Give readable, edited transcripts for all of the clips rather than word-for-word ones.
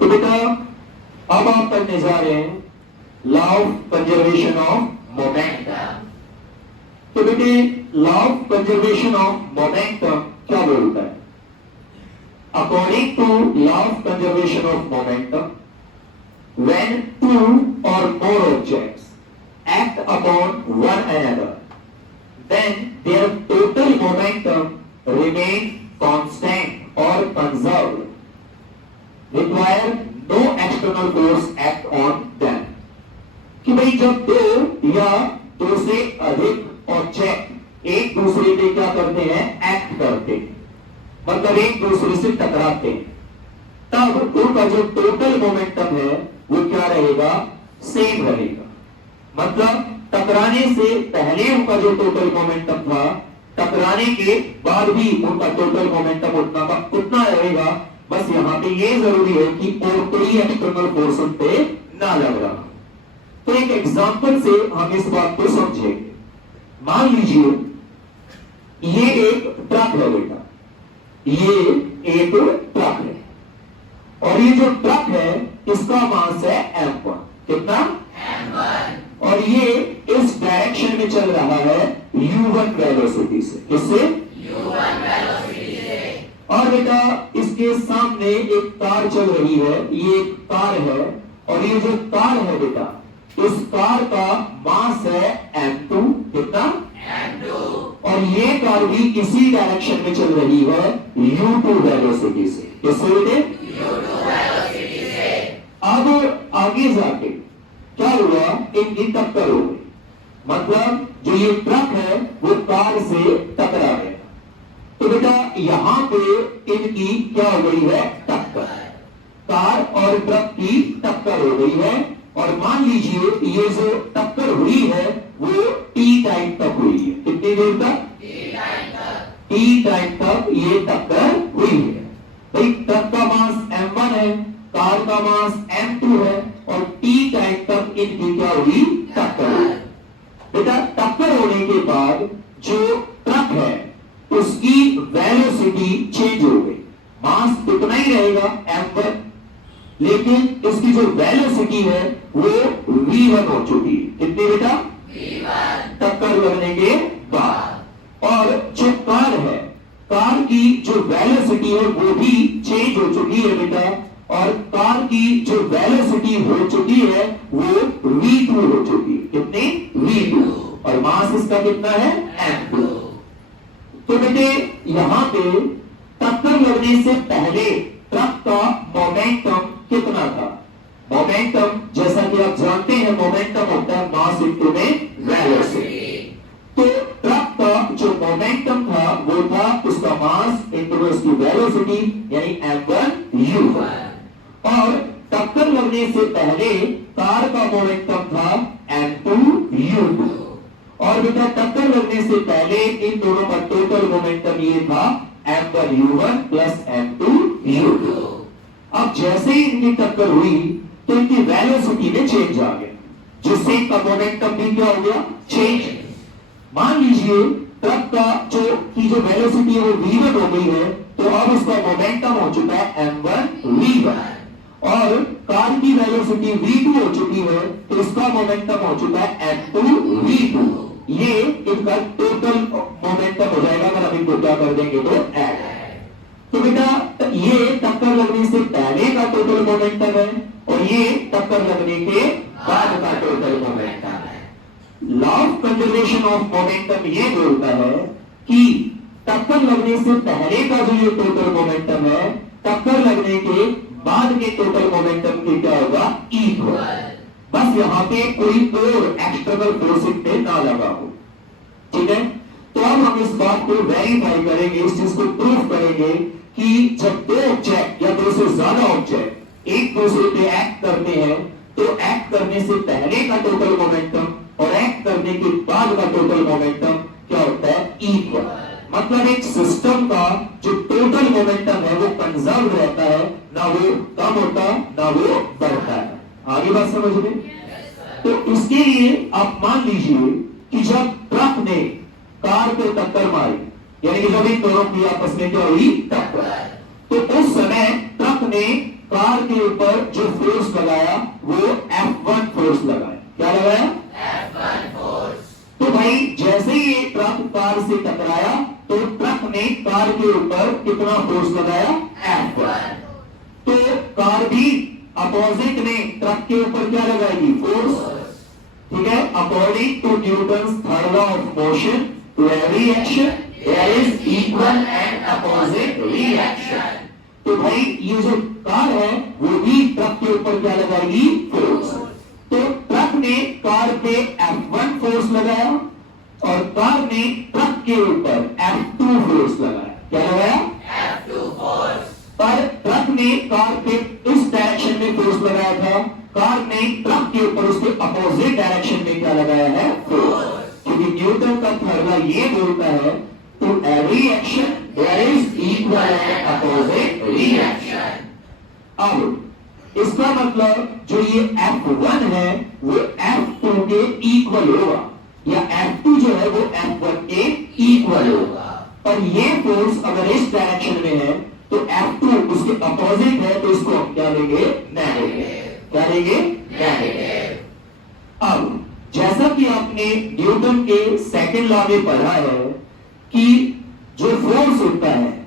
तो बेटा अब आप पढ़ने जा रहे हैं law of conservation of momentum. तो बेटे law of conservation of momentum क्या बोलता है? According to law of conservation of momentum, when two or more objects act upon one another, then their total momentum remains constant or conserved, require no external force act on them। कि भाई जब दो या दो से अधिक object एक दूसरे पे क्या करते हैं? एक्ट करते हैं, मतलब एक दूसरे से टकराते हैं, तब उनका जो टोटल मोमेंटम है वो क्या रहेगा? सेम रहेगा। मतलब टकराने से पहले उनका जो टोटल मोमेंटम था, टकराने के बाद भी उनका टोटल मोमेंटम उतना का उतना रहेगा। बस यहां पे ये जरूरी है कि और कोई एक्सटर्नल फोर्स उन पे ना लग रहा। तो एक एग्जांपल से हम इस बात को समझेंगे। मान लीजिए ये एक ट्रक है बेटा, ये एक ट्रक है और ये जो ट्रक है इसका मास है m1। कितना? m1। और ये इस डायरेक्शन में चल रहा है u1 वेलोसिटी से। किससे? u1 वेलोसिटी से। और बेटा इसके सामने एक कार चल रही है, ये एक कार है और ये जो कार है बेटा, इस कार का मास है m2। कितना? m2। और ये कार भी इसी डायरेक्शन में चल रही है u2 वेलोसिटी से। किससे बेटे? u2 वेलोसिटी से। अब आगे जाके क्या हुआ? इनकी टक्कर हो गई, मतलब जो ये ट्रक है वो कार से टकरा गया। तो बेटा यहां पे इनकी क्या हो गई है? टक्कर। कार और ट्रक की टक्कर हो गई है और मान लीजिए ये जो टक्कर हुई है वो टी टाइम तक हुई है। कितनी देर तक? टी टाइम तक ये टक्कर हुई है। भाई ट्रक का मास m1 है, कार का मास m2 है और टी टाइम तक इनकी क्या हुई? टक्कर हुई। बेटा टक्कर होने के बाद जो ट्रक है उसकी वेलोसिटी चेंज हो गई। मास उतना ही रहेगा m1, लेकिन इसकी जो वेलोसिटी है वो v1 हो चुकी है। कितनी बेटा? v1। टक्कर लगने के बाद। और जो कार है, कार की जो वेलोसिटी है वो भी चेंज हो चुकी है बेटा, और कार की जो वेलोसिटी हो चुकी है वो v2 हो चुकी है। कितनी? v2। और मास इसका कितना है? m2। तो बेटे यहां पे टक्कर लगने से पहले ट्रक का मोमेंटम कितना था? मोमेंटम जैसा कि आप जानते हैं मोमेंटम होता है मास इनटू में वेलोसिटी। तो ट्रक का जो मोमेंटम था वो था उसका मास इनटू उसकी वेलोसिटी, यानी m1 u1। और टक्कर लगने से पहले कार का मोमेंटम था m2 u2। और बेटा टक्कर लगने से पहले इन दोनों का टोटल मोमेंटम ये था m1 u1 plus m2 u2। अब जैसे ही इनकी टक्कर हुई तो इनकी वेलोसिटी में चेंज आ गया, जिससे इनका मोमेंटम भी क्या हो गया? चेंज। मान लीजिए ट्रक का जो वेलोसिटी है वो v1 हो गई है, तो अब उसका मोमेंटम हो चुका है m1 v1। और कार की वेलोसिटी v2 हो चुकी है, तो इसका मोमेंटम हो चुका है m2 v2। ये इनका टोटल मोमेंटम हो जाएगा अगर हम इनको क्या कर देंगे तो ऐड। तो बेटा ये टक्कर लगने से पहले का टोटल मोमेंटम है और ये टक्कर लगने के बाद का टोटल मोमेंटम है। Law of conservation of momentum ये बोलता है कि टक्कर लगने से पहले का जो ये टोटल मोमेंटम है, टक्कर लगने के बाद के टोटल मोमेंटम की क्या होगा? इक्वल। बस यहां पे कोई और एक्सटर्नल फोर्स पे ना लगा हो। ठीक है, तो अब हम इस बात को वेरीफाई करेंगे, इस चीज को प्रूफ करेंगे कि जब दो ऑब्जेक्ट या दो से ज्यादा ऑब्जेक्ट एक दूसरे पे एक्ट करते हैं तो एक्ट करने से पहले का टोटल मोमेंटम और एक्ट करने के बाद का टोटल मोमेंटम क्या होता है? इक्वल। मतलब एक सिस्टम का जो टोटल मोमेंटम है वो कंजर्व रहता है, ना वो कम होता ना वो बढ़ता है। आगे बात समझ में? तो इसके लिए आप मान लीजिए कि जब ट्रक ने कार को टक्कर मारी, यानी कि जब इन दोनों की आपस में क्या हुई? टक्कर, तो उस समय ट्रक ने कार के ऊपर जो फोर्स लगाया वो F1 फोर्स लगाया। क्या लगाया? F1 force. तो भाई जैसे ही ये ट्रक कार से टकराया तो ट्रक ने कार के ऊपर कितना फोर्स लगाया? F1। तो कार भी अपोजिट में ट्रक के ऊपर क्या लगाएगी? फोर्स। ठीक है, according to Newton's third law of motion, to every action there is equal and opposite reaction. तो भाई ये जो कार है वो भी ट्रक के ऊपर क्या लगाएगी? फोर्स। तो ट्रक ने कार पे F1 फोर्स लगाया और कार ने ट्रक के ऊपर F2 फोर्स लगाया। क्या लगाया? F2 force. पर ट्रक ने कार पे इस डायरेक्शन में फोर्स लगाया था, कार ने ट्रक के ऊपर उसके अपोजिट डायरेक्शन में क्या लगाया है? फोर्स। क्योंकि न्यूटन का थर्ड लॉ ये बोलता है to every action there is equal and opposite reaction. अब इसका मतलब जो ये F1 है वो F2 के इक्वल होगा, या F2 जो है वो F1 के इक्वल होगा। और ये फोर्स अगर इस डायरेक्शन में है तो F2 उसके अपोजिट है, तो इसको हम क्या लेंगे? नेगेटिव। क्या लेंगे? नेगेटिव। अब जैसा कि आपने न्यूटन के सेकंड लॉ में पढ़ा है कि जो फोर्स होता है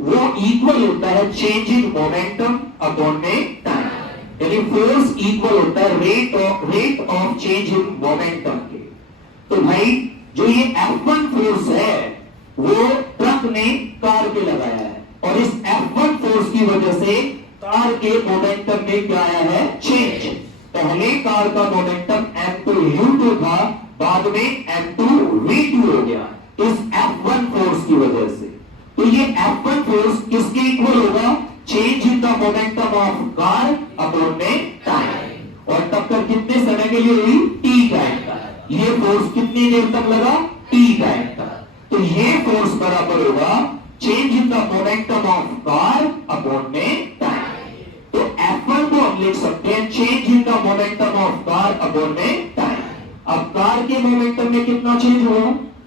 वो इक्वल होता है चेंज इन मोमेंटम अपॉन में टाइम, यानी फोर्स इक्वल होता है rate of change in momentum के। तो भाई जो ये F1 फोर्स है वो ट्रक ने कार पे लगाया है और इस F1 फोर्स की वजह से कार के मोमेंटम में क्या आया है? चेंज। पहले कार का मोमेंटम m2u2 था, बाद में m2v2 हो गया इस F1 फोर्स की वजह से। तो ये F1 फोर्स किसके इक्वल होगा? Change in the momentum of car upon में टाइम। और टक्कर कितने समय के लिए हुई? t टाइम तक। ये फोर्स कितनी देर तक लगा? t टाइम तक। तो ये फोर्स बराबर होगा change in the momentum of car upon में टाइम। तो F1 को हम लिख सकते हैं change in the momentum of car upon में टाइम। अब कार के मोमेंटम में कितना चेंज हुआ?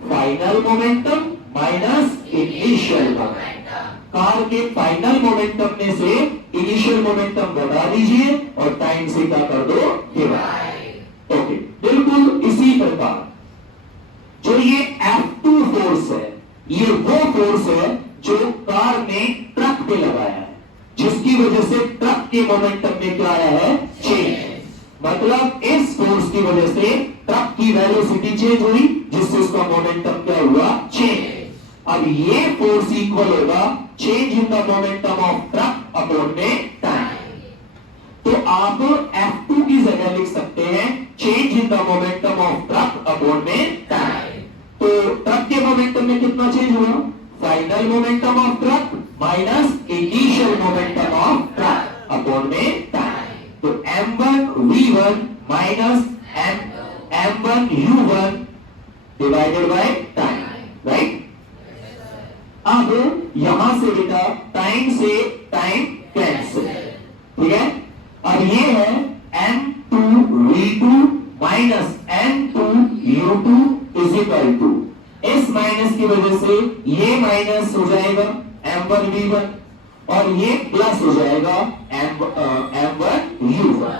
Final momentum minus initial momentum. Car के फाइनल मोमेंटम में से इनिशियल मोमेंटम बढ़ा दीजिए और टाइम से क्या कर दो? डिवाइड। ओके, बिल्कुल इसी प्रकार जो ये F2 फोर्स है ये वो फोर्स है जो कार ने ट्रक पे लगाया है, जिसकी वजह से ट्रक के मोमेंटम में क्या आया है? चेंज। मतलब इस फोर्स की वजह से ट्रक की वेलोसिटी चेंज हुई, जिससे उसका मोमेंटम क्या हुआ? चेंज। अब ये फोर्स इक्वल होगा change in the momentum of truck upon में टाइम। तो आप F2 की जगह लिख सकते हैं change in the momentum of truck upon में टाइम। तो ट्रक के मोमेंटम में कितना चेंज हुआ? Final momentum of truck minus initial momentum of truck upon में टाइम। तो m1v1 minus m1u1 divided by time, right? अब यहां से बेटा टाइम से टाइम कैंसिल, ठीक है? अब ये है m2v2 minus m2u2 is equal to, इस माइनस की वजह से ये माइनस हो जाएगा m1v1 और ये प्लस हो जाएगा m1u1।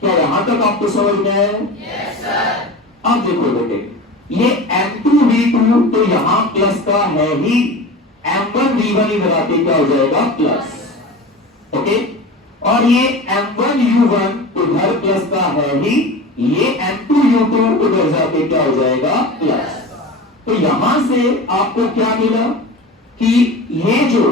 क्या यहां तक आपको समझ में आया? Yes sir. अब देखो बेटे, ये m2v2 तो यहां प्लस का है ही, m1v1 ही लगाते क्या हो जाएगा? प्लस। ओके, और ये m1u1 उधर प्लस का है ही, ये m2u2 उधर जाके क्या हो जाएगा? प्लस। तो यहां से आपको क्या मिला कि ये जो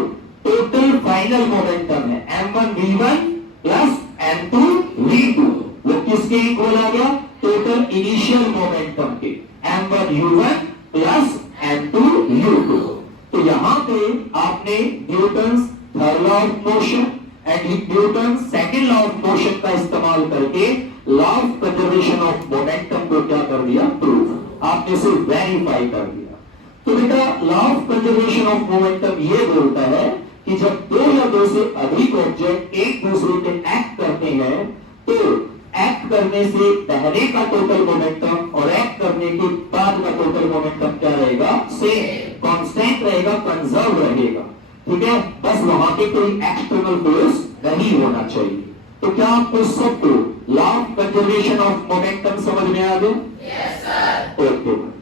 टोटल फाइनल मोमेंटम है m1v1 प्लस m2v2 वो किसके इक्वल आ गया? टोटल इनिशियल मोमेंटम के m1u1 प्लस m2u2। तो यहां पे आपने Newton's third law of motion and Newton second law of motion का इस्तेमाल करके law of conservation of momentum को क्या कर दिया? प्रूफ। आपने इसे वेरीफाई कर दिया। तो बेटा law of conservation of momentum ये बोलता है कि जब दो या दो से अधिक ऑब्जेक्ट एक दूसरे पे एक्ट करते हैं तो एक्ट करने से पहले का टोटल मोमेंटम और एक्ट करने के बाद का टोटल मोमेंटम क्या रहेगा? सेम, कांस्टेंट रहेगा, कंजर्व रहेगा। ठीक है, बस वहां पे कोई एक्सटर्नल फोर्स नहीं वही होना चाहिए। तो क्या आपको सबको law of conservation of momentum समझ में आ गया? Yes, sir. ओके।